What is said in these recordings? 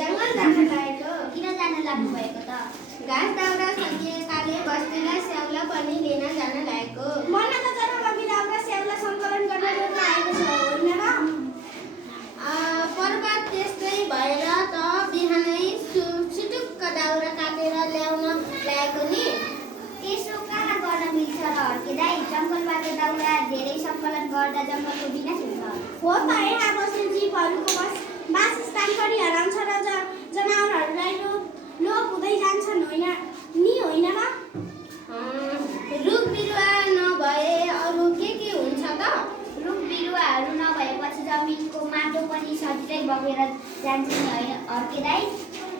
जङ्गल जान लागेको किन जान लाग्नु भएको त? घाँस दाउरा सकिएकाले बस्तीलाई स्याउला पनि लिन जान लागेको। मन त जनावरले दाउरा स्याउला सङ्कलन गर्न रोज्न आएको छ, होइन र? पर्वत त्यस्तै भएर त बिहानै सुटुक्क दाउरा काटेर ल्याउन लागेको नि। त्यसो कहाँ गर्न मिल्छ र हर्के दाइ? जङ्गलबाट दाउरा धेरै सङ्कलन गर्दा जङ्गलको विनाश हुन्छ। हो त, यहाँ बस्ने जीवहरूको वासस्थान पनि हराउँछ र जनावरहरूलाई लोप हुँदै जान्छन्, होइन र? रुख बिरुवा नभए अरू के हुन्छ त? रुख बिरुवाहरू नभएपछि जमिनको माटो पनि सजिलै बगेर जान्छ नि, होइन हर्के दाइ?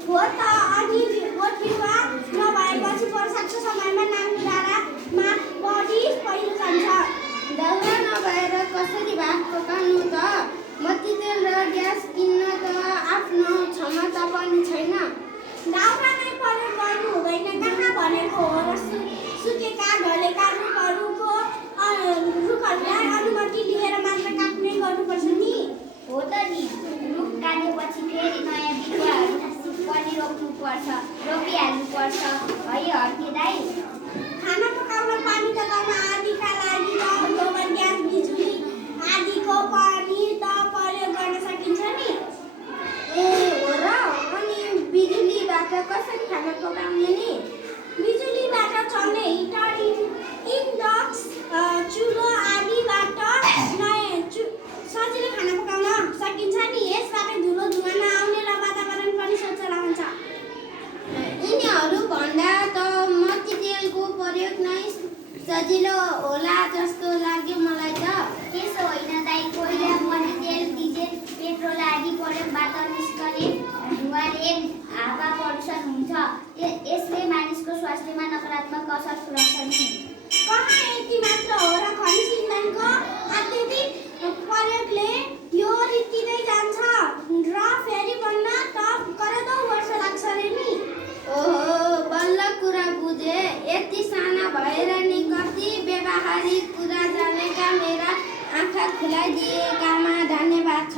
हो त, अनि बोट बिरुवा नभएपछि वर्षाको समयमा नाङ्गो डाँडामा बढी पहिरो जान्छ। दाउरा नभएर कसरी भात पकाउनु त? मट्टीतेल र ग्यास किन्न त आफ्नो क्षमता पनि छैन। दाउरा नै प्रयोग गर्नु हुँदैन कहाँ भनेको हो र? सुकेका ढलेका रुखहरूलाई अनुमति लिएर मात्र काट्ने गर्नुपर्छ नि। हो त नि, रुख काटेपछि फेरि नयाँ बिरुवाहरू पनि रोपिहाल्नुपर्छ है हर्के दाइ? खाना पकाउन, पानी तताउन आदिका लागि र गोबर ग्यास बिजुली आदिको पनि त प्रयोग गर्न सकिन्छ नि। ए हो र? अनि बिजुलीबाट कसरी खाना पकाउने नि? बिजुलीबाट चल्ने हिटर, इन्डक्सन चुलो आदिबाट सजिलै खाना पकाउन सकिन्छ नि। यसबाट धुलो धुवा नआउने र वातावरण पनि स्वच्छ रहन्छ। यिनीहरू भन्दा त मट्टीतेलको प्रयोग नै सजिलो होला जस्तो लाग्यो मलाई त। त्यसो होइन दाइ, कोइला पनि तेल, डिजेल, पेट्रोल आदि प्रयोगबाट निस्कने धुवाले हावा प्रदूषण हुन्छ। यसले मानिसको स्वास्थ्यमा नकारात्मक असर पुर्याउँछ नि। कहाँ यति मात्र हो र? खनिज इन्धनको अत्यधिक प्रयोगले यो रीतिँदै जान्छ र फेरि बन्न त करोडौँ वर्ष लाग्छ रे नि। ओहो, बल्ल कुरा बुझे। यति साना भएर नि कति व्यावहारिक कुरा जानेका मेरा आँखा खुलाइदिएकामा धन्यवाद छ।